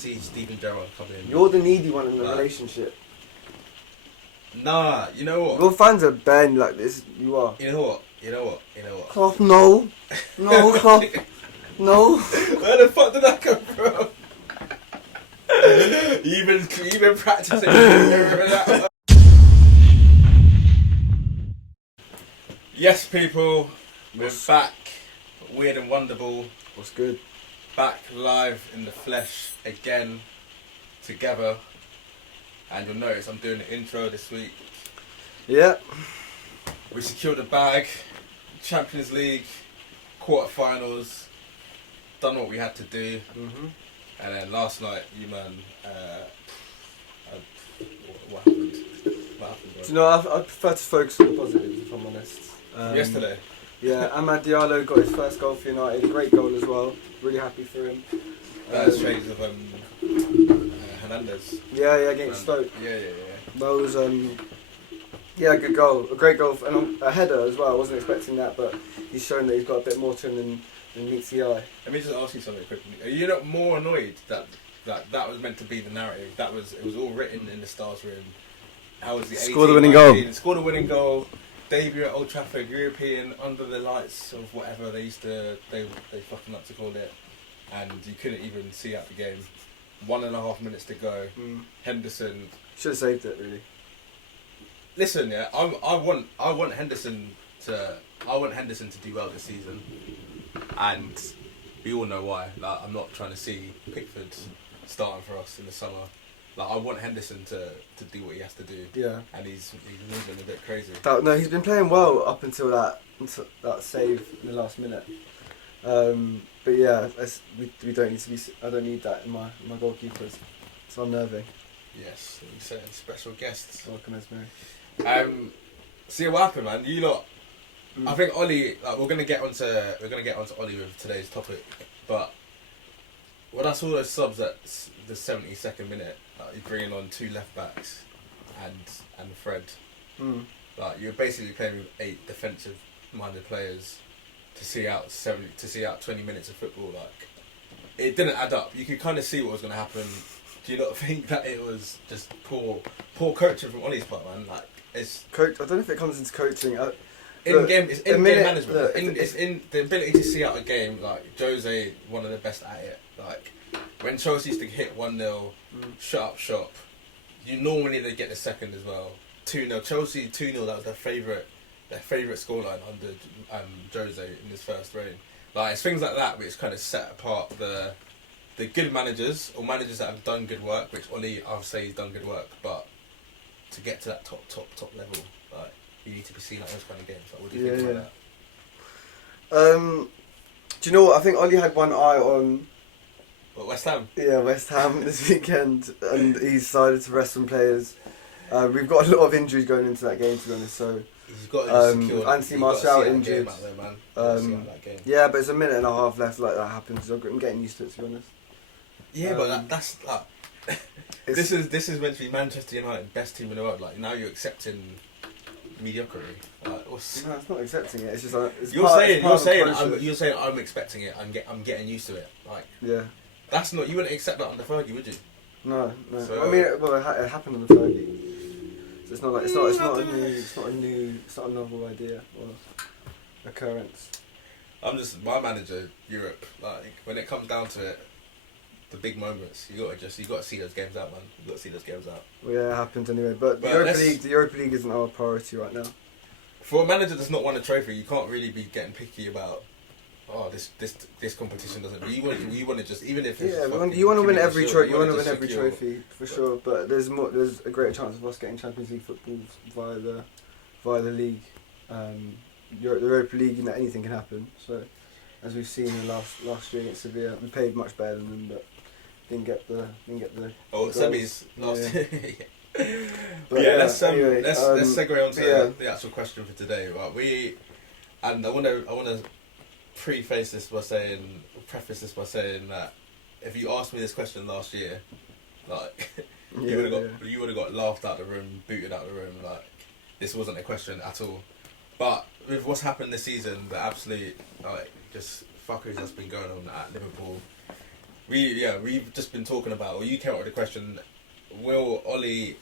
see Steven Gerrard come in. You're the needy one in the relationship. Nah, you know what? Your fans are banned like this. You are. You know what? Klopp, no. No, Klopp. No. Where the fuck did that come from? You've been practicing. Yes, people, we're back. Weird and Wonderball. What's good? Back live in the flesh again, together. And you'll notice I'm doing the intro this week. Yeah. We secured a bag, Champions League, quarterfinals, done what we had to do. Mm-hmm. And then last night, what happened? Do you know, I prefer to focus on the positives, if I'm honest. Yesterday? Yeah, Amad Diallo got his first goal for United, a great goal as well. Really happy for him. Shades of Hernandez. Yeah, against Stoke. Yeah. That was, a good goal. A great goal, and a header as well. I wasn't expecting that, but he's shown that he's got a bit more to him than meets the eye. Let me just ask you something quickly. Are you not more annoyed that was meant to be the narrative? It was all written in the stars room. How was the Scored the winning goal. Scored a winning goal. Debut at Old Trafford, European, under the lights of whatever they fucking like to call it, and you couldn't even see out the game. 1.5 minutes to go. Henderson Should have saved it, really. Listen, yeah, I want Henderson to do well this season, and we all know why. Like, I'm not trying to see Pickford starting for us in the summer. Like, I want Henderson to do what he has to do. Yeah. And he's moving a bit crazy. No, he's been playing well up until that save in the last minute. But yeah, we don't need to be. I don't need that in my goalkeepers. It's unnerving. Yes, you're saying special guests. Welcome, Esme. See what happened, man. You lot. I think Ollie. We're gonna get onto Ollie with today's topic, but when I saw those subs at the 72nd minute, you're bringing on 2 left backs and Fred. Like, you're basically playing with 8 defensive-minded players to see out 20 minutes of football. Like, it didn't add up. You could kind of see what was going to happen. Do you not think that it was just poor coaching from Ollie's part, man? Like, it's coach. I don't know if it comes into coaching. In-game management. It's in the ability to see out a game. Like, Jose, one of the best at it. Like, when Chelsea used to hit 1-0, shut up shop, normally they get the second as well. 2-0. Chelsea 2-0. That was their favourite scoreline under Jose in his first reign. Like, it's things like that which kind of set apart the good managers or managers that have done good work. Which Ollie, I'll say, he's done good work, but to get to that top level, like, you need to be seeing like those kind of games. Like, what do you think about that? Do you know what? I think Ollie had one eye on. What, West Ham? Yeah, West Ham this weekend, and he decided to rest some players. We've got a lot of injuries going into that game, to be honest. So he's got to secure. Anthony Martial injured. Game. Yeah, but it's a minute and a half left. Like, that happens. I'm getting used to it, to be honest. Yeah, but that's like this is meant to be Manchester United, best team in the world. Like, now you're accepting mediocrity. Like, no, it's not accepting it. It's just like you're saying I'm expecting it. I'm getting used to it. Like, yeah, that's not, you wouldn't accept that under Fergie, would you? No. So, I mean, it happened under Fergie. So it's not like it's not a novel idea or occurrence. I'm just my manager, Europe. Like, when it comes down to it, the big moments, you got to see those games out, man. You got to see those games out. Well, yeah, it happens anyway. But the Europa League isn't our priority right now. For a manager that's not won a trophy, you can't really be getting picky about. Oh, this competition doesn't. You want to just, even if it's you want to win every trophy. You want to win every trophy for sure. But there's a greater chance of us getting Champions League football via the league. The Europa League, anything can happen. So, as we've seen in last year against Sevilla, we played much better than them, but didn't get the. Semis last year. Yeah. Let's segue on to the actual question for today. Right, I want to preface this by saying that if you asked me this question last year, like, you would have got laughed out the room, booted out the room. Like, this wasn't a question at all. But with what's happened this season, the absolute just fuckery that's been going on at Liverpool, we've just been talking about, or you came up with the question, will Ole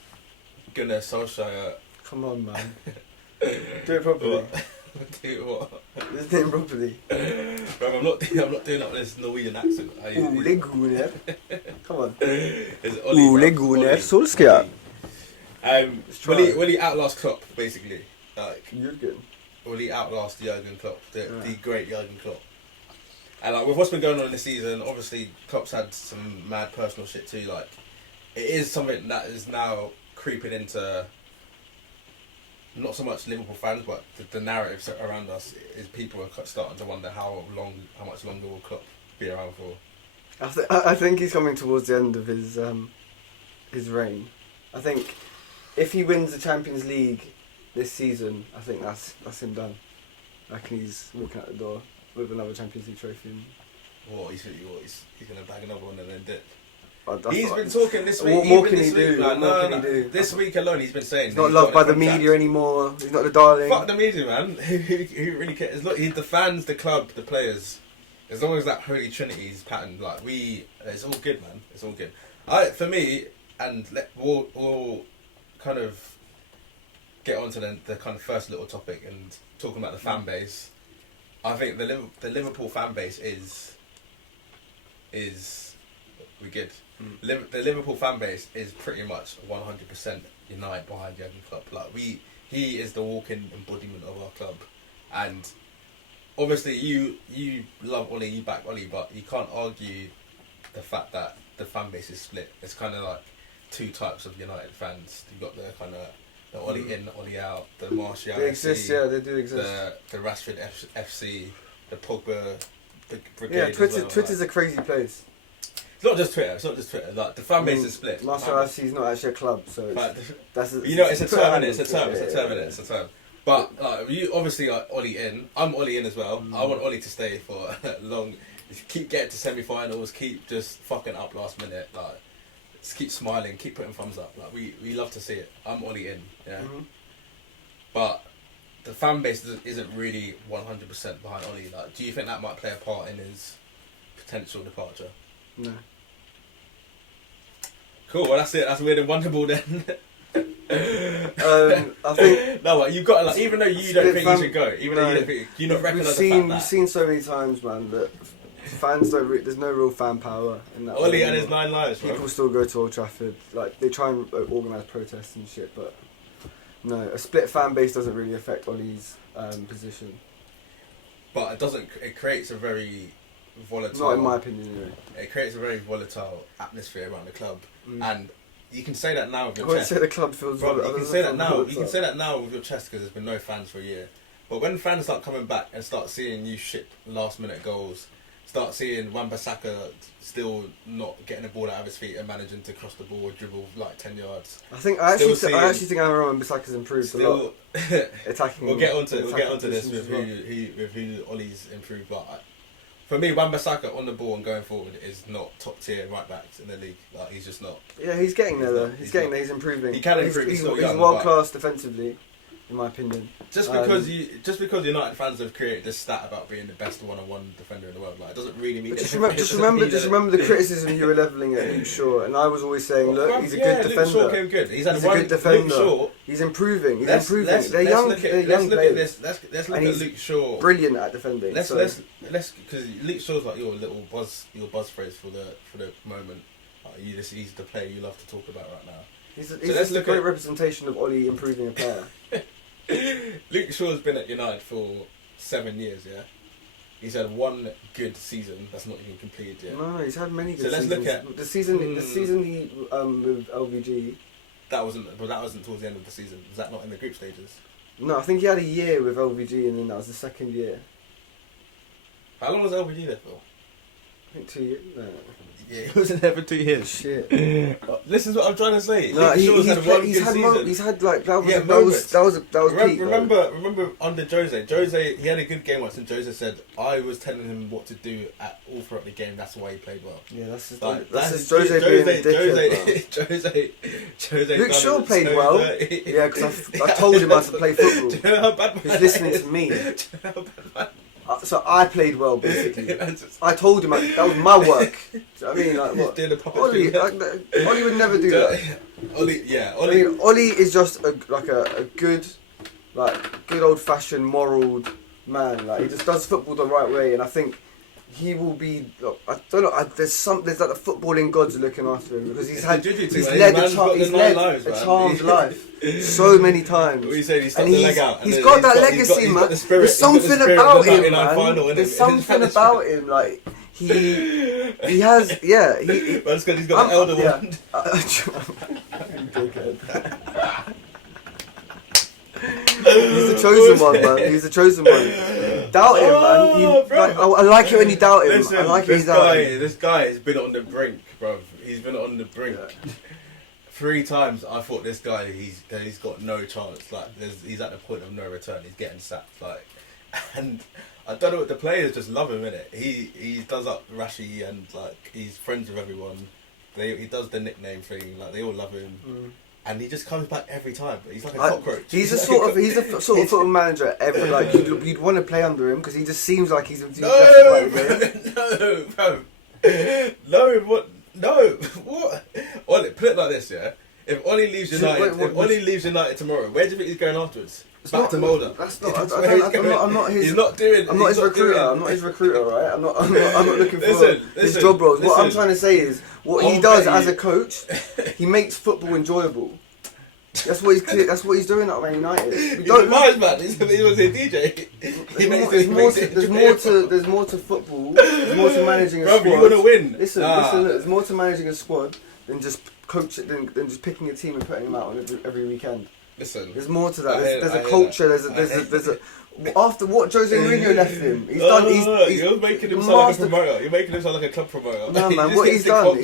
Gunnar Solskjaer... Come on, man. Do it properly. Do what? Just do it properly. Bro, I'm not doing that with this Norwegian accent. Ole Gunnar. Come on. Ole Gunnar Solskjaer. Will he outlast Klopp, basically? Like, Jürgen. Will he outlast Jurgen Klopp, the great Jurgen Klopp? And like with what's been going on in the season, obviously Klopp's had some mad personal shit too. Like, it is something that is now creeping into not so much Liverpool fans, but the narratives around us is people are starting to wonder how much longer will Klopp be around for. I think he's coming towards the end of his reign. I think if he wins the Champions League this season, I think that's him done. I reckon he's walking out the door with another Champions League trophy. What, he's going to bag another one and then dip? He's been talking this week. What more can he do? This week alone, he's been saying he's not loved by the media anymore. He's not the darling. Fuck the media, man. Who really cares? Look, the fans, the club, the players. As long as that holy trinity is patterned, like it's all good, man. It's all good. For me, and we'll kind of get onto the kind of first little topic and talking about the fan base. I think the Liverpool fan base is we good. The Liverpool fan base is pretty much 100% united behind Jurgen Klopp. Like he is the walking embodiment of our club, and obviously you love Ole, you back Ole, but you can't argue the fact that the fan base is split. It's kind of like two types of United fans. You've got the kind of the Ole in, Ole out, the Martial They exist, yeah, they do exist. The Rashford FC, the Pogba brigade. Yeah, as well, Twitter's a crazy place. It's not just Twitter. Like the fan base is split. Martial FC is not actually a club, so it's a term. But like, you obviously are Ole in. I'm Ole in as well. I want Ole to stay for long. Keep getting to semi-finals. Keep just fucking up last minute. Like, just keep smiling. Keep putting thumbs up. Like we love to see it. I'm Ole in. Yeah. Mm-hmm. But the fan base isn't really 100% behind Ole. Like, do you think that might play a part in his potential departure? No. Cool. Well, that's it. That's weird and Wonderball then. I think no, you've got to, like, even though you don't think you should go, even though you don't think you not recognise the fact that we've seen so many times, man, that fans don't. There's no real fan power in that. Ole and his 9 lives. People still go to Old Trafford. Like they try and organise protests and shit, but no, a split fan base doesn't really affect Ole's position. But it doesn't. It creates a very volatile. Not in my opinion. Anyway. It creates a very volatile atmosphere around the club, and you can say that now with your I wouldn't chest. say the club feels. Bro, you can say that now. You can say that now with your chest because there's been no fans for a year. But when fans start coming back and start seeing you shit last minute goals, start seeing Wan-Bissaka still not getting the ball out of his feet and managing to cross the ball or dribble like 10 yards. I actually think Wan-Bissaka's improved a lot. Attacking. We'll get onto this with who Ole's improved. But for me, Wan-Bissaka on the ball and going forward is not top tier right backs in the league. Like, he's just not. Yeah, he's getting there though. He's getting there. He's improving. He can improve. He's world class defensively. In my opinion, just because United fans have created this stat about being the best one-on-one defender in the world, like, it doesn't really mean. Just remember the criticism you were levelling at Luke Shaw, and I was always saying, look, he's a good defender. Luke Shaw came good. He's a good defender. Shaw, he's improving. They're young players. Let's look at Luke Shaw. Brilliant at defending. Let's because Luke Shaw's like your little buzz phrase for the moment. Like, he's the player you love to talk about right now. He's a great representation of Ole improving a player. Luke Shaw's been at United for 7 years, yeah? He's had one good season that's not even completed yet. No, he's had many good seasons. So let's look at... The season he with LVG... That wasn't towards the end of the season. Was that not in the group stages? No, I think he had a year with LVG and then that was the second year. How long was LVG there for? I think 2 years. No. Yeah, he wasn't there for 2 years. Shit. Listen to what I'm trying to say. No, he's had like that was peak. Remember under Jose, he had a good game once, and Jose said I was telling him what to do at all throughout the game. That's why he played well. Yeah, that's just Jose being a dickhead. Jose. Luke Shaw played well. Yeah, because I told him how to play football. Do you know how bad he's listening to me. Do you know how bad So I played well, basically. I told him that was my work. Do you know what I mean? Like, what? Ollie would never do that. Ollie. I mean, Ollie is just a good, good old-fashioned, moral man. Like, he just does football the right way, and I think he will be. Look, I don't know. There's like the footballing gods are looking after him because he's led a charmed life so many times. What are you saying? He's got the leg out. He's got that legacy, man. There's something about him, man. There's something about him, like he has. Yeah, he. That's because he's got the elder one. He's the chosen one, man. He's the chosen one. Doubt him, man. I like it when you doubt him. Listen, I like it when you doubt him. This guy has been on the brink, bruv. He's been on the brink. Yeah. 3 times I thought this guy, he's got no chance. Like, he's at the point of no return. He's getting sacked. Like, and I don't know what the players just love him, innit? He does up Rashi and like he's friends with everyone. He does the nickname thing. Like, they all love him. Mm. And he just comes back every time. He's like a cockroach. He's a sort of football manager. Like you'd want to play under him because he just seems like he's enthusiastic about the game. No, what? Ollie, put it like this, yeah. If Ollie leaves United, tomorrow, where do you think he's going afterwards? Back to Mulder. That's not. I'm not his. He's not doing. I'm not his recruiter. I'm not his recruiter, right? I'm not looking for his job roles. What I'm trying to say is, what he does as a coach, he makes football enjoyable. That's what he's doing at Man United. He's a wise man. He was a DJ. There's more to football. There's more to managing a squad. You want to win. Listen. Look, there's more to managing a squad than just than just picking a team and putting them out on every weekend. Listen, there's more to that. There's a culture. There's a. After what Jose Mourinho left him, you're making him sound like a promoter. You're making him sound like a club promoter. No, man, what he's done,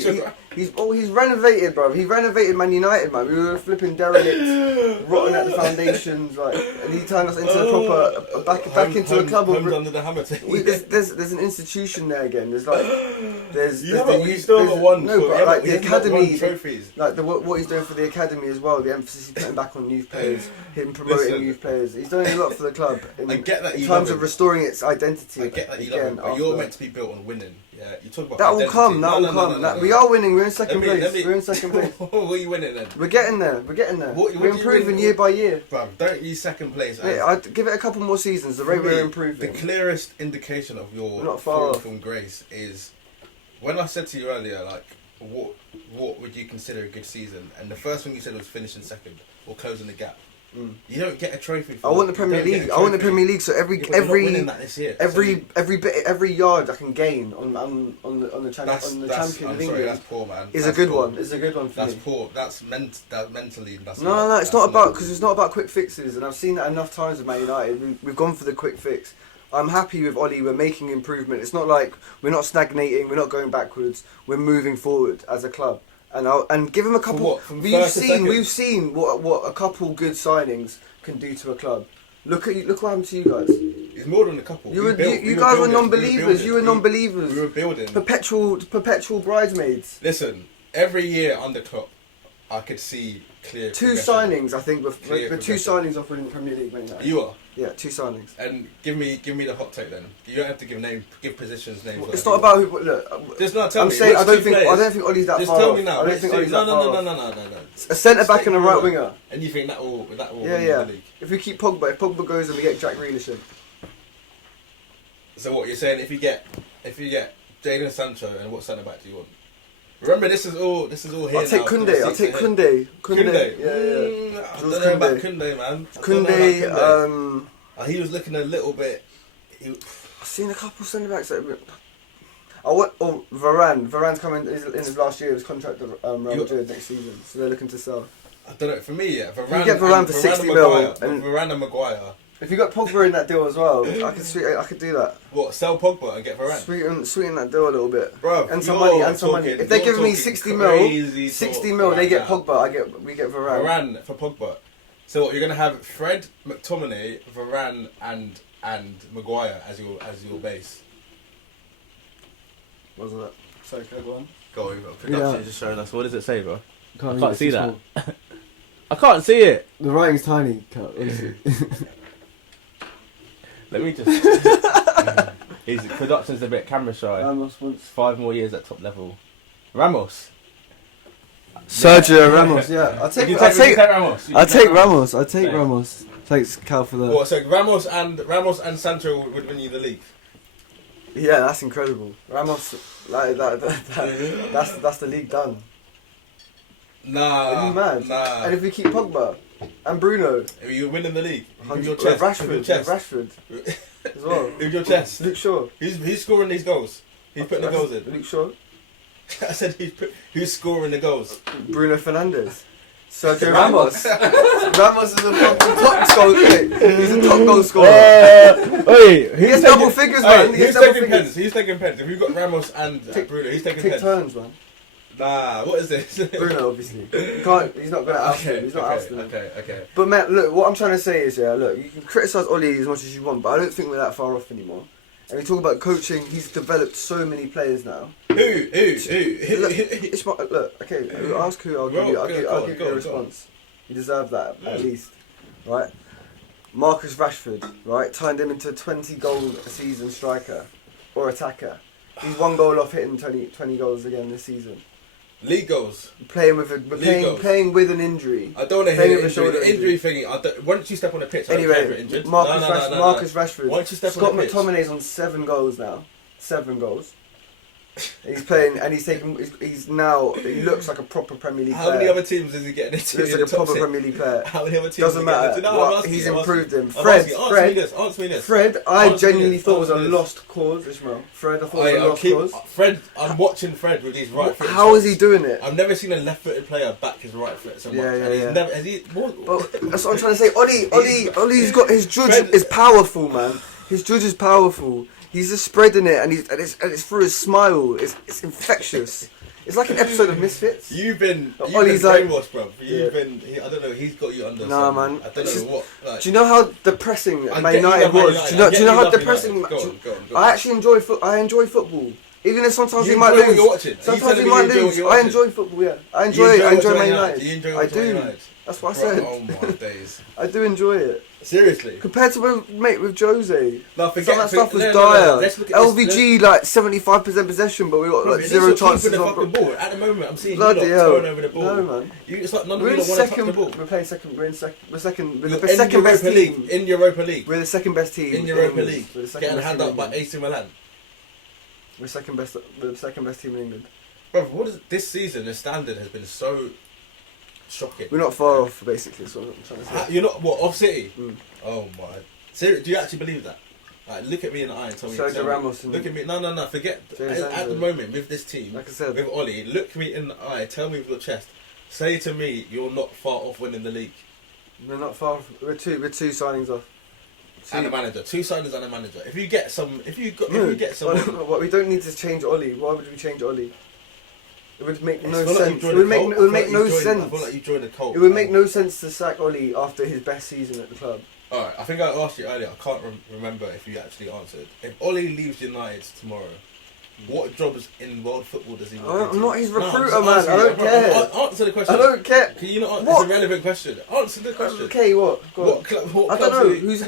he's renovated, bro. He renovated Man United, man. We were flipping derelict, rotten at the foundations, like, and he turned us into a proper back into a club. Under the hammer. There's an institution there again. There's you still haven't won. No, but like the academy, trophies. Like what he's doing for the academy as well. The emphasis he's putting back on youth players, him promoting youth players. He's doing a lot for the club. I get that in terms of restoring its identity. I get that you love him, but you're meant to be built on winning. Yeah, you talk about that identity. will come. That will come. We are winning. We're in second place. We're in second place. What are you winning then? We're getting there. We're improving year by year. Bro, don't use second place. I'd give it a couple more seasons. The rate we're improving. The clearest indication of your fall from grace is when I said to you earlier, like, what would you consider a good season? And the first thing you said was finishing second or closing the gap. You don't get a trophy. I want the Premier League. I want the Premier League. So every yard I can gain on the champion of England. That's poor, man. Is a good one. It's a good one for me. That's poor. That's mentally. No. It's not about quick fixes, and I've seen that enough times with Man United. We've gone for the quick fix. I'm happy with Ollie. We're making improvement. It's not like we're not stagnating. We're not going backwards. We're moving forward as a club. And give him a couple. We've seen what a couple good signings can do to a club. Look what happened to you guys. It's more than a couple. You guys were non-believers. You were non-believers. We were building. Perpetual bridesmaids. Listen, every year under Klopp, I could see clear. 2 signings, I think, with 2 signings offering the Premier League. You are. Yeah, 2 signings. And give me the hot take then. You don't have to give positions, names. It's not about who. Look, just not tell me. Saying I don't think Ollie's that just far. Just tell me now. I don't think Ollie's that far. No. A centre back and a right winger. And you think that will yeah. win the league? If we keep Pogba, if Pogba goes and we get Jack Grealish in. So what you're saying? If you get Jadon Sancho, and what centre back do you want? Remember, this is all here. I'll take Koundé. Koundé. Yeah. I don't know about Koundé, man. Koundé. He was looking a little bit. I've seen a couple centre backs. Varane. Varane's coming in his last year of his contract at Real Madrid next season, so they're looking to sell. I don't know. For me, yeah, Varane. You get Varane for 60 mil, and Varane and Maguire. If you got Pogba in that deal as well, I could do that. What? Sell Pogba and get Varane? Sweeten that deal a little bit. Bro, and some money. If they're giving me 60 mil, they get Pogba. We get Varane. Varane for Pogba. So what, you're gonna have Fred, McTominay, Varane, and Maguire as your base. What was that? Sorry, can I go on? Go on. Production just showing us. What does it say, bro? I can't see that. I can't see it. The writing's tiny. Let me just. His production's a bit camera shy. Ramos wants 5 more years at top level. Ramos. Sergio Ramos. Yeah, I'll take Ramos. I'll take Ramos. I'll take Same. Ramos. Thanks, Cal, for that. What? So Ramos and Sancho would win you the league. Yeah, that's incredible. Ramos, like that's the league done. Nah. Are you mad? Nah. And if we keep Pogba and Bruno, You're winning the league. With your Rashford, chest. Rashford as well. With your chest. Luke Shaw. He's scoring these goals. He's putting the goals in. Luke Shaw. I said who's scoring the goals? Bruno Fernandes. Sergio Ramos. Ramos is a fucking top goal. He's a top goal scorer. Wait, He gets double figures, man. He Who's gets double taking figures. pens? Who's taking pens? If you've got Ramos and Bruno, who's taking Take pens? turns, man. Nah, what is this? Bruno, obviously. He's not going to oust him. He's not ousting him. Okay. But man, look, what I'm trying to say is, look, you can criticise Ollie as much as you want, but I don't think we're that far off anymore. And we talk about coaching, he's developed so many players now. Who? Look, okay, ask who, I'll give you a response. You deserve that, at least. Right? Marcus Rashford, right, turned him into a 20-goal a season striker or attacker. He's 1 goal off hitting 20 goals again this season. League goals. Playing with an injury. I don't want to hear the injury thingy. Once you step on the pitch, anyway, I don't care if you're injured. Marcus Rashford. Once you step Scott on the pitch. McTominay's on 7 goals now. 7 goals. He's playing and he's now, he looks like a proper Premier League player. How many other teams is he getting into? He looks like a proper Premier League player. How many other teams? Doesn't matter. He's improved him. Fred, Answer me this. Fred, I genuinely thought was a lost cause, Ishmael. Fred, I thought was a lost cause. Fred, I'm watching Fred with his right foot. How is he doing it? I've never seen a left-footed player back his right foot so much. Yeah. But that's what I'm trying to say. Ollie's got his judge is powerful, man. His judge is powerful. He's just spreading it, and it's through his smile. It's infectious. It's like an episode of Misfits. You've been Ollie's brainwashed, bro. I don't know. He's got you under. Nah, man. I don't know what. Like, do you know how depressing Man United was? Do you know how depressing? Go on. I actually enjoy football. Even if sometimes we might enjoy what lose. you're watching. Sometimes we might lose. I enjoy football. Yeah, I enjoy Man United. Do you enjoy I do. That's what I said. Oh my days. I do enjoy it. Seriously. Compared to with Jose. No, some of that stuff was dire. LVG like 75% possession, but we got like 0 chances of the ball. At the moment, I'm seeing bloody hell. throwing over the ball. No, man. It's like none of you want to touch the ball. We're playing second. We're second. We're the in second best team in Europa League. We're the second best team in Europa League. Getting hand up by AC Milan. We're the second best team in England. Bro, what is this season? The standard has been so shocking. We're not far off, basically. That's what I'm trying to say. You're not off City? Mm. Oh my! Seriously, do you actually believe that? Like, look at me in the eye and tell me. Sergio Ramos. Look at me. No. Forget. At the moment with this team, like I said, with Ollie, look me in the eye. Tell me with your chest. Say to me, you're not far off winning the league. We're not far off. We're two signings off. And a manager, 2 signings and a manager. If you get some, what, we don't need to change Ollie. Why would we change Ollie? It would make no sense. It would make no sense. I feel like you joined a cult. It would make no sense to sack Ollie after his best season at the club. Alright, I think I asked you earlier. I can't remember if you actually answered. If Ollie leaves United tomorrow, what jobs in world football does he want? I'm not his recruiter, man. I don't care. Answer the question. I don't care. Can you not? It's a relevant question. Answer the question. Okay, what? What club? I don't know. Who's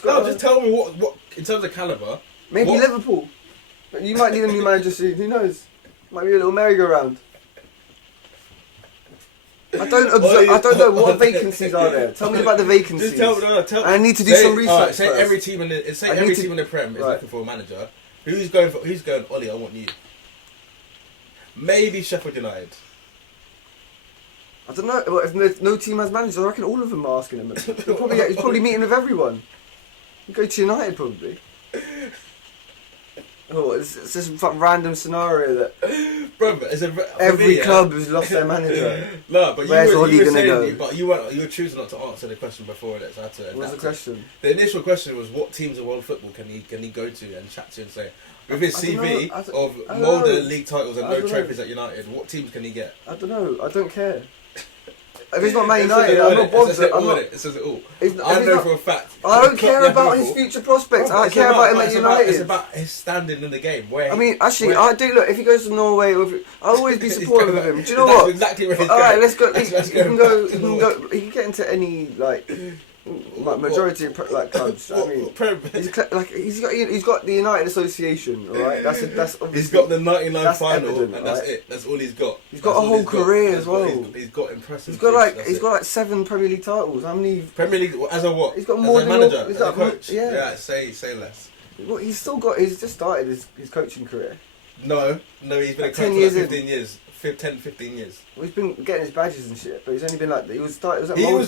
got? No, just tell me what in terms of caliber. Maybe Liverpool. You might need a new manager soon. Who knows? Might be a little merry-go-round. I don't know what vacancies are there. Tell me about the vacancies. Just tell me. I need to do some research. Say every team in the Prem is looking for a manager. Who's going, Ollie, I want you. Maybe Sheffield United. I don't know. If no team has managers, I reckon all of them are asking him. He's probably meeting with everyone. He'll go to United, probably. Oh, it's just a random scenario that Brother, every club has lost their manager. No, but where's Ollie gonna go? But you were choosing not to answer the question before it. So What's the question? The initial question was, what teams in world football can he go to and chat to and say, with his CV of more than league titles and no trophies at United, what teams can he get? I don't know. I don't care. If it's not Man United, I'm not bothered. It says it all. I know for a fact. I don't care about his future prospects. I care about him at United. It's about his standing in the game. I mean, actually, I do look. If he goes to Norway, I'll always be supportive of him. Do you know what? Exactly where he's All right, going. let's go. He can go. He can get into any like majority of clubs. I mean, he's got the United Association, all right. That's obviously. He's got the '99 final, evident, and that's it. That's all he's got. He's got a whole career as well. He's got impressive. He's got like 7 Premier League titles. How many? Premier League as a what? He's got more as a than manager, he's as a coach. Yeah, say less. Well, he's still got. He's just started his coaching career. No, he's been a coach for 15 years. 10, 15 years. Well, he's been getting his badges and shit, but he's only been like he was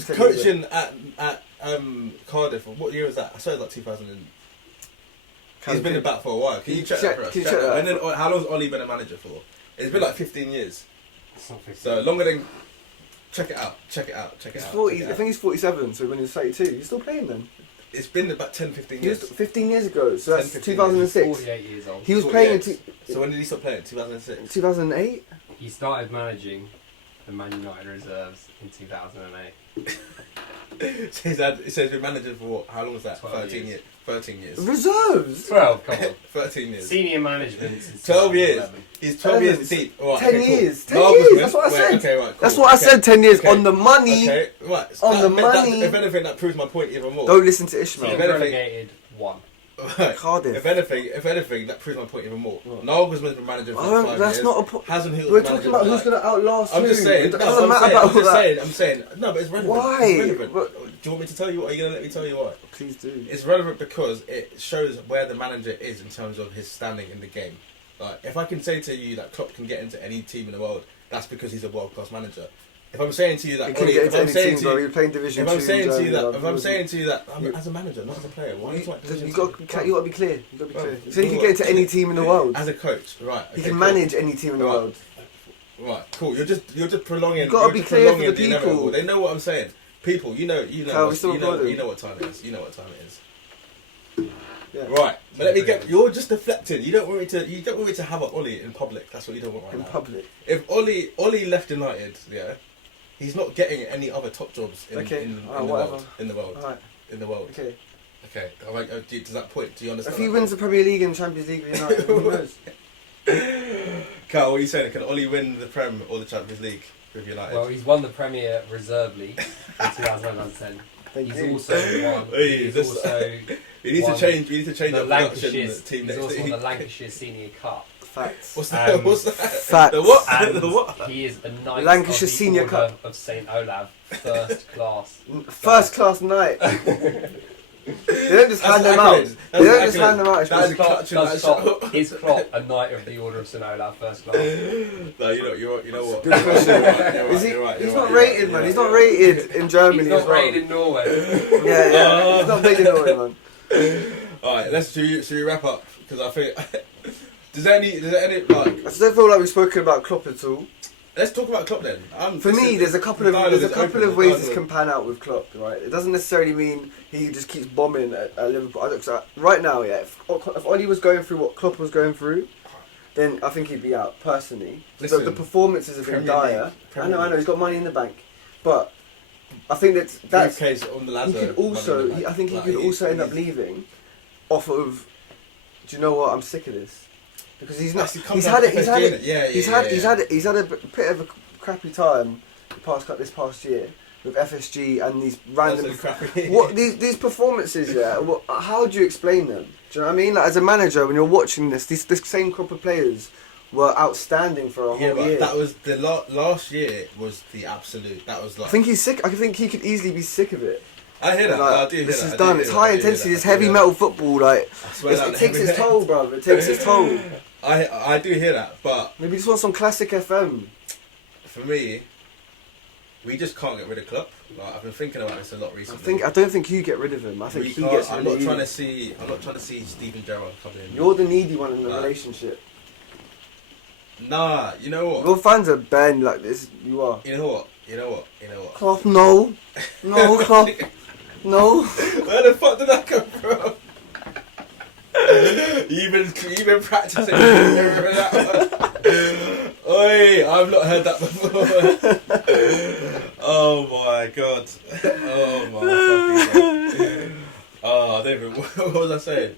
coaching at Cardiff. What year was that? I saw it like 2000. He's been about for a while. Can you check that for us? And then, how long has Ollie been a manager for? It's been like 15 years. So longer than. Check it out. He's 40. I think he's 47. So when he was 32, he's still playing then. It's been about 10, 15 years. 15 years ago, so that's 2006. 48 years old. He was playing so when did he stop playing? 2006? 2008? He started managing the Man United reserves in 2008. So he says he's been manager for what? How long was that? 13 years. 13 years. Reserves? 12, come on. 13 years. Senior management since 12 years. 11. He's 12 years deep. Right, 10 okay, years. Cool. 10 years. That's what I said. Okay, right, cool. That's what I said. 10 years on the money. Okay, right. On the money. If anything, that proves my point even more. Don't listen to Ishmael. Team relegated 1. Right. Cardiff. If anything, that proves my point even more. What? Nagelsmann's been manager for 5 years. That's not a point. Hasn't he? We're talking about who's going to outlast I'm just saying. It doesn't matter about all that. I'm saying. No, but it's relevant. Why? It's relevant. Do you want me to tell you what? Are you going to let me tell you why? Please do. It's relevant because it shows where the manager is in terms of his standing in the game. Like, if I can say to you that Klopp can get into any team in the world, that's because he's a world-class manager. If I'm saying to you that, if I'm saying to you that, as a manager, not as a player, why are you talking? You got to be clear. So he can get into any team in the world. As a coach, right? He can manage any team in the world. Right, cool. You're just prolonging. You've got to be clear for the people. They know what I'm saying. People, you know what time it is. You know what time it is. Yeah. Right, but let me get. You're just deflecting. You don't want me to have an Ollie in public. That's what you don't want right now. In public. If Ollie left United, yeah, he's not getting any other top jobs in the world. In the world. Right. In the world. Okay. Okay. Does that point? Do you understand? If he wins the Premier League and Champions League with United, who knows? Carl, what are you saying? Can Ollie win the Prem or the Champions League with United? Well, he's won the Premier Reserve League in 2010. He's also won. You need to change the Lancashire team. He's also won the Lancashire Senior Cup. Facts. What's that? Facts. The what? And the what? He is a knight Lancashire of the Senior Order Cup of St Olaf, first class. First class knight. They don't just hand them out. They don't just hand them out. Is Klopp a knight of the Order of St Olaf, first class? No, you know what? Good question. He's not rated, man. He's not rated in Germany. He's not rated in Norway. Yeah. He's not rated in Norway, man. Alright, should we wrap up? Because I think does there any like? I just don't feel like we've spoken about Klopp at all. Let's talk about Klopp then. For me, there's a couple of ways this can pan out with Klopp, right? It doesn't necessarily mean he just keeps bombing at Liverpool. Right now, yeah, if Ollie was going through what Klopp was going through, then I think he'd be out, personally. Listen, the performances have been dire. I know, he's got money in the bank. But I think that's... On the ladder, he could also, I think he could also end up leaving off of, do you know what, I'm sick of this. Because he's had a bit of a crappy time this past year with FSG and these random these performances. Yeah, how do you explain them? Do you know what I mean? Like, as a manager, when you're watching this same crop of players were outstanding for a whole year. That was the last year was the absolute. That was like. I think he's sick. I think he could easily be sick of it. I hear that. Like, this is done. It's high intensity. It's heavy metal football. Like it takes its toll, bro. It takes its toll. I do hear that, but maybe just want some classic FM. For me, we just can't get rid of Klopp. Like, I've been thinking about this a lot recently. I don't think you get rid of him. I think he gets rid of you. I'm not trying to see Steven Gerrard come in. You're the needy one in the relationship. Nah, you know what? Your fans are banned like this. You are. You know what? Klopp, no, Klopp, no. Where the fuck did that come from? You've been practicing that one. Oi, I've not heard that before. Oh my god. Oh my fucking god. Oh, I don't even. What was I saying?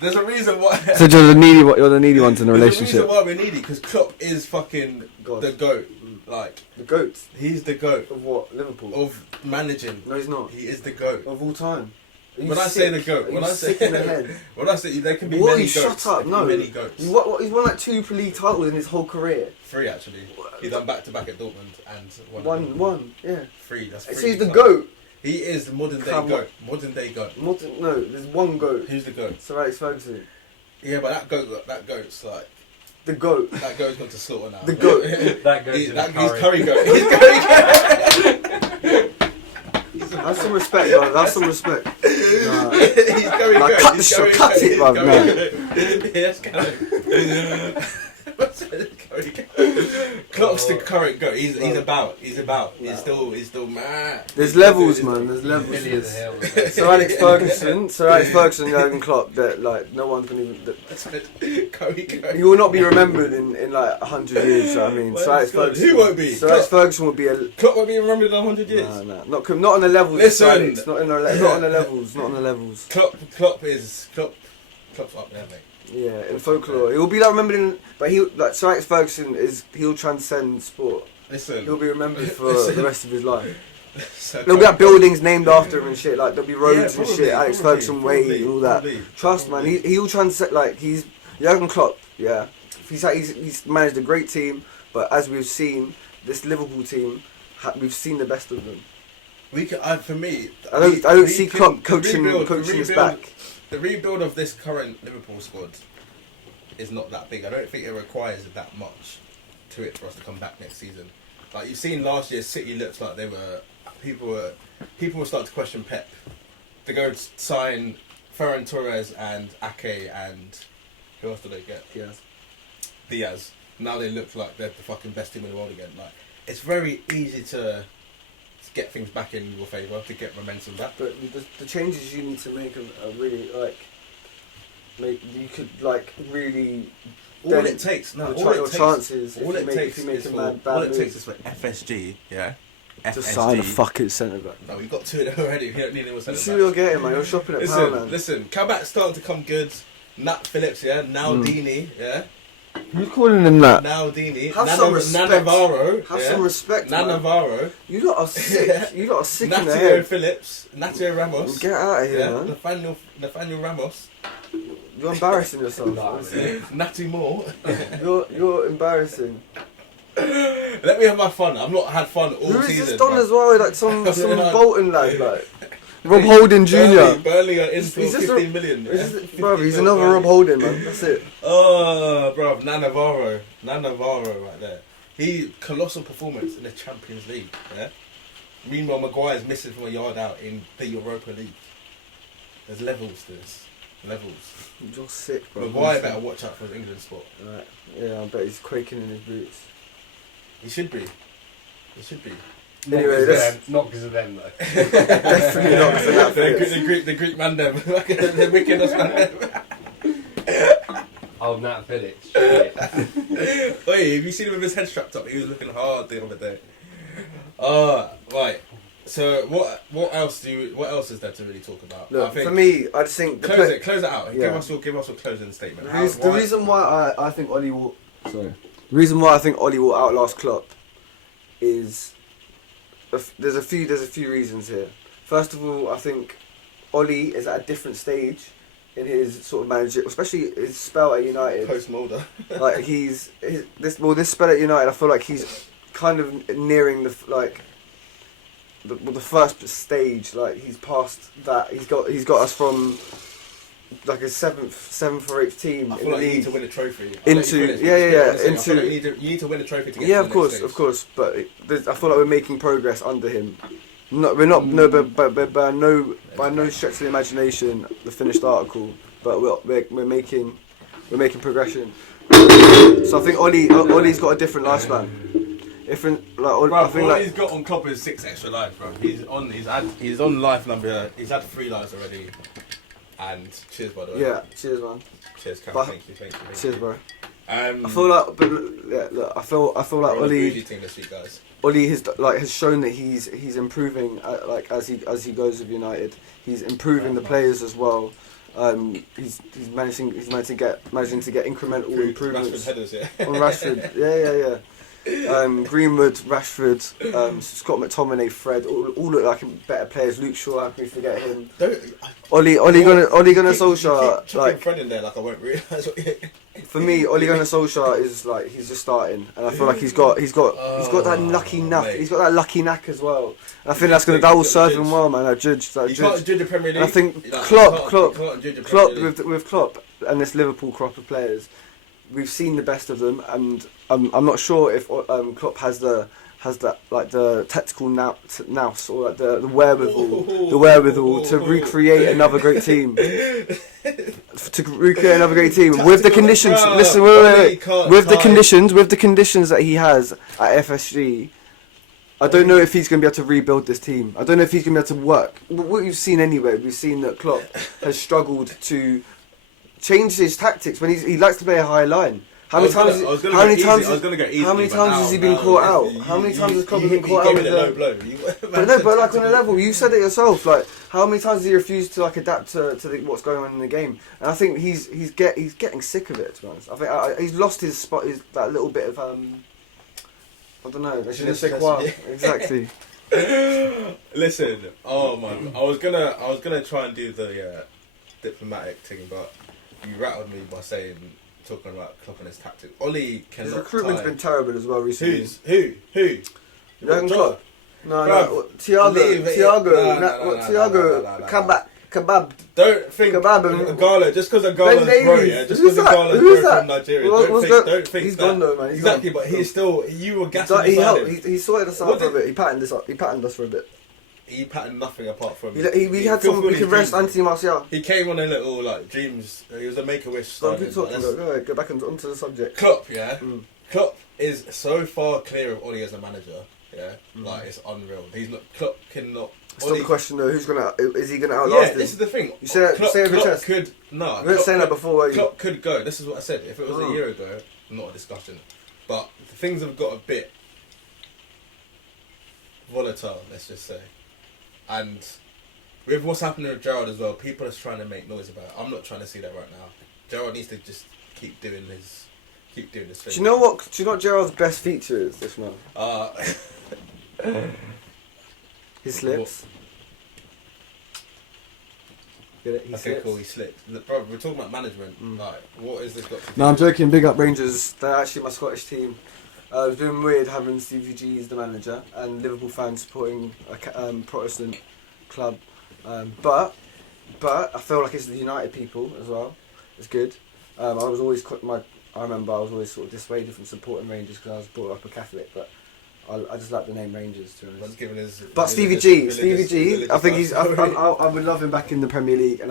There's a reason why. So you're the needy ones in the relationship. There's a reason why we're needy, because Klopp is fucking the GOAT. like the GOAT. He's the GOAT of what? Liverpool. Of managing. No, he's not. He is the GOAT of all time. When I say the GOAT, when I say in the head. When I say there can be many GOATs. Shut up! No, many GOATs. He's won like 2 league titles in his whole career. 3 actually. He done back to back at Dortmund and one. Yeah. 3. That's 3. So he's the GOAT. He is the modern day GOAT. Modern day GOAT. No, there's one GOAT. Who's the GOAT? Sir Alex Ferguson. Yeah, but that GOAT's like the GOAT. That GOAT's gone to slaughter now. The GOAT. That GOAT. He's curry GOAT. He's curry GOAT. That's some respect, bro. That's some respect. Nah. He's curry GOAT. Cut the shot. Cut it, bro. Yes, Klopp's the current GOAT. He's about. He's still mad. There's levels, man. There's levels. Sir Alex Ferguson, Jurgen Klopp. That like no one's gonna even. You will not be remembered in like 100 years. So, I mean, Sir Alex Ferguson. Who won't be? Sir Alex Ferguson will be a. Klopp won't be remembered in 100 years. No, not on the levels. Listen, not on the levels. Klopp's up there, mate. Yeah, in folklore, he'll be like remembered in, but Sir Alex Ferguson he'll transcend sport. Listen, he'll be remembered for the rest of his life. So there'll be like buildings named after him and shit. Like there'll be roads and shit. Alex Ferguson Way and all that. Trust, man. He'll transcend. Like he's Jurgen Klopp. Yeah, he's managed a great team, but as we've seen, this Liverpool team, we've seen the best of them. For me, I don't see Klopp coaching us back. The rebuild of this current Liverpool squad is not that big. I don't think it requires that much to it for us to come back next season. Like you've seen last year, City looks like people were starting to question Pep. They go sign Ferran Torres and Ake and who else do they get? Diaz. Now they look like they're the fucking best team in the world again. Like it's very easy to get things back in your favour, to get momentum back. But the changes you need to make are really you could like really. All it takes is for FSG, yeah. To sign a fucking centre back. No, we've got 2 of them already. We don't need anyone centre back. You see what you're getting, man. You're shopping at Poundland. Listen, Kabak's starting to come good. Nat Phillips, yeah. Naldini, yeah. Who's calling him that? Naldini. Have some respect. Nanavaro. Have some respect, man. Nanavaro. You lot are sick. You lot are sick in the Natio head. Phillips. Natio Ramos. Get out of here, man. Nathaniel Ramos. You're embarrassing yourself. Natty Moore. You're embarrassing. Let me have my fun. I've not had fun all season. Who is this done as well? Like some Bolton lad, like Rob Holding Jr. Burnley are in for 15 million. Bro, he's another Rob Holding, man. That's it. Oh, bro, Nanavaro right there. Colossal performance in the Champions League. Yeah. Meanwhile, Maguire's missing from a yard out in the Europa League. There's levels to this. Levels. You're sick, bro. Maguire better watch out for his England spot. Right. Yeah, I bet he's quaking in his boots. He should be. Anyway, not because of them though. Definitely not because of that. The Greek man them. The wickedness man them. Oh, Nat Phillips. Wait, have you seen him with his head strapped up? He was looking hard the other day. Right. So what else is there to really talk about? Look, for me, I just think close it out. Yeah. Give us a closing statement. The reason why I think Ollie will outlast Klopp is there's a few reasons here. First of all, I think Ollie is at a different stage in his sort of manager, especially his spell at United. Post Mulder. Like this spell at United, I feel like he's kind of nearing the first stage. Like he's past that. He's got us from like a seventh or eighth team. I feel like you need to win a trophy. You need to win a trophy to get yeah, to the next stage. of course. But I feel like we're making progress under him. But by no stretch of the imagination the finished article. But we're making progression. So I think Ollie's got a different lifespan. He's got on Klopp is 6 extra lives, bro. He's on life number. He's had 3 lives already. And cheers, by the way. Yeah, cheers, man. Cheers, Cam. Thank you. Cheers, bro. I feel like, I feel like Ollie. Team this week, guys. Ollie has shown that he's improving as he goes with United. He's improving the players as well. He's managing to get incremental improvements Rashford headers, yeah. on Rashford. Yeah. Greenwood, Rashford, Scott McTominay, Fred, all look like better players. Luke Shaw, how can we forget him? Ole Gunnar Solskjaer, like Fred in there, like I won't realise. For me, Ole Gunnar Solskjaer is like he's just starting, and I feel like he's got that lucky knack. Mate. He's got that lucky knack as well. And I think that will serve him well, man. I judge. You can't judge the Premier League. And I think Klopp with Klopp and this Liverpool crop of players, we've seen the best of them, and I'm not sure if Klopp has the tactical nous or like the wherewithal to recreate another great team. With the conditions. Listen, wait. With the conditions that he has at FSG, I don't know if he's going to be able to rebuild this team. I don't know if he's going to be able to work. What we've seen anyway, we've seen that Klopp has struggled to change his tactics when he likes to play a high line. How many times has he been caught out? How many times has Klopp been caught out with low blow? But like on a level, you said it yourself. Like how many times has he refused to like adapt to what's going on in the game? And I think he's getting sick of it. To be honest, I think he's lost his spot. That little bit of I don't know. Exactly. Listen, oh man, I was gonna try and do the diplomatic thing, but you rattled me by talking about Klopp and his tactics. Ole can. His recruitment's been terrible as well recently. Who? Jurgen Klopp. No. Thiago. Kebab. Don't think Agala, just because Agala's bro, yeah? Just because Agala's bro from Nigeria. Don't think he's that. Gone though, man. Exactly, but he's still, you were gassing him. He sorted us out for a bit. He patterned us for a bit. He patterned nothing apart from... We could rest Anthony Martial. He came on a little, like, dreams. He was a Make-A-Wish. Don't keep talking about it. Go back onto the subject. Klopp, yeah? Klopp is so far clear of Ole as a manager, yeah? Like, it's unreal. Klopp cannot... Stop the question though, is he going to outlast him? This is the thing. You say it over chest. You weren't saying that before, were you? Klopp could go. This is what I said. If it was a year ago, not a discussion. But things have got a bit volatile, let's just say. And with what's happening with Gerrard as well, people are trying to make noise about it. I'm not trying to see that right now. Gerrard needs to just keep doing his thing. Do you know what Gerrard's best feature is this month? His slips. Get it? Cool, he slips. Bro, we're talking about management. Like, what is this got to do? No, I'm joking. Big up Rangers. They're actually my Scottish team. It's been weird having Stevie G as the manager and Liverpool fans supporting a Protestant club. But I feel like it's the United people as well. It's good. I remember I was always sort of dissuaded from supporting Rangers because I was brought up a Catholic, but I just like the name Rangers, to be honest. But Stevie G, I think I would love him back in the Premier League, and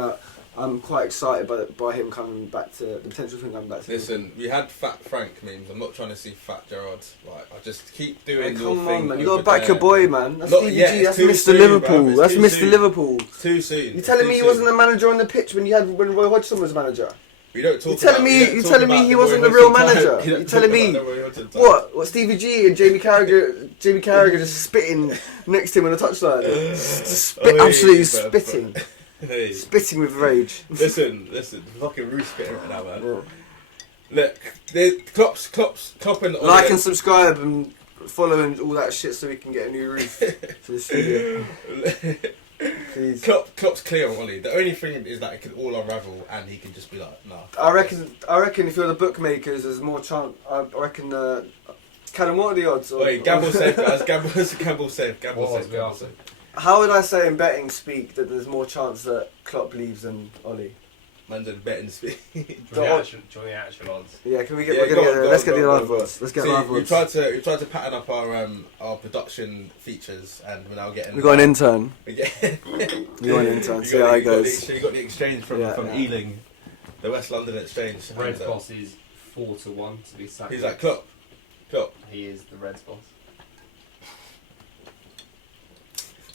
I'm quite excited by him coming back to the potential of him coming back to. Listen, we had Fat Frank memes. I'm not trying to see Fat Gerrard. Like, I just keep doing your come thing. On, man. You got to back your boy, man. That's Stevie G. That's Mr. Liverpool. That's Mr. Liverpool. Too soon. You telling me he wasn't a manager on the pitch when Roy Hodgson was manager? We don't talk. You're telling me he wasn't the real manager? You're telling me what Stevie G and Jamie Carragher just spitting next to him on the touchline, absolutely spitting. Hey. Spitting with rage. Listen, fucking Ruth spitting right now, man. Look, Klopp and Ole. Like and subscribe and follow and all that shit so we can get a new roof for the studio. Please. Klopp's clear on Ole. The only thing is that it can all unravel and he can just be like, nah. I reckon if you're the bookmakers, there's more chance. I reckon Callum, what are the odds? Wait, gamble safe, guys. Gamble safe. How would I say in betting speak that there's more chance that Klopp leaves than Ole? Man's in betting speak. The actual odds. Yeah, can we get? Let's get the live odds. Let's get live odds. We tried to pattern up our production features, and we're now getting. We got an intern. We got an intern. See how it goes. You got the exchange from Ealing, the West London Exchange. The Reds boss is 4-1 to be sacked. He's like Klopp. He is the Reds boss.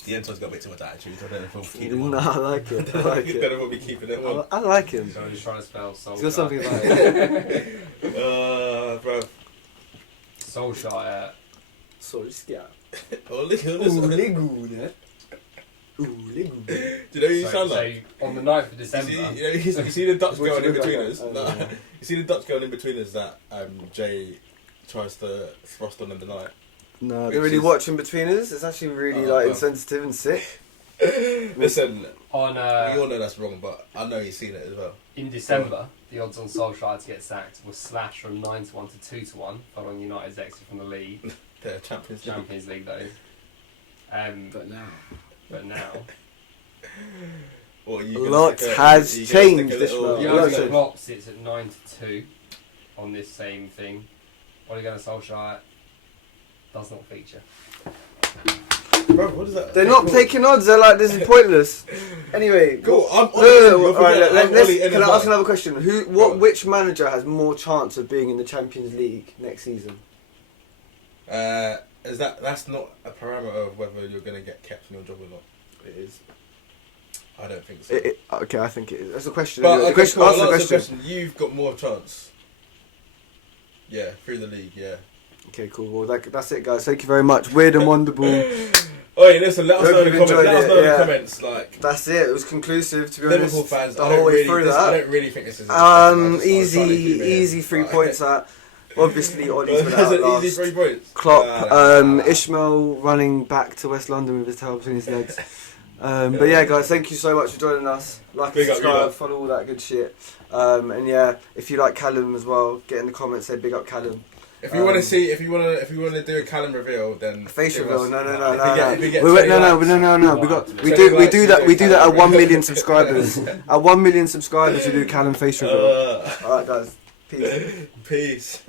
The intern's got a bit too much attitude. I don't know if we'll keep him on. No, I like it. I like it. I don't know if we'll be keeping him on. I like him. So he's trying to spell Solskjaer. He's got something about it. Bro. Solskjaer. Solskjaer. Ole Gunnar. Do you know who you sound like? So on the 9th of December. You see the Dutch going in between us? You see the Dutch going in between us that tries to thrust on in the night. No, they're really watching between us. It's actually really insensitive and sick. Listen, we on all know that's wrong, but I know he's seen it as well. in December, the odds on Solskjaer to get sacked was slashed from 9-1 to 2-1, following United's exit from the league. The Champions League, though. But now. A lot has changed this month. Jurgen Klopp sits at 9-2 on this same thing. Ole Gunnar Solskjaer does not feature. Bro, what is that? They're not taking odds. They're like, this is pointless. Anyway, cool. Can I ask another question? Which manager has more chance of being in the Champions League next season? That's not a parameter of whether you're going to get kept in your job or not. It is. I don't think so. Okay, I think it is. That's a question. But Answer the question. You've got more chance. Yeah, through the league. Yeah. Okay, cool. Well, that's it, guys. Thank you very much. Weird and Wonderball. Oi, listen, let us know in the comments. Like, that's it. It was conclusive, to be honest. Liverpool fans, the whole way through that. I don't really think this is easy 3 points at. Obviously, Ollie's been out last. Easy 3 points. Klopp, Ishmael running back to West London with his tail between his legs. But yeah, guys, thank you so much for joining us. Like and subscribe, follow all that good shit. And yeah, if you like Callum as well, get in the comments, say big up Callum. If you want to see, if you want to do a Callum reveal, then face reveal. No. We do that at 1 million subscribers. At 1 million subscribers, we do Callum face reveal. All right, guys. Peace.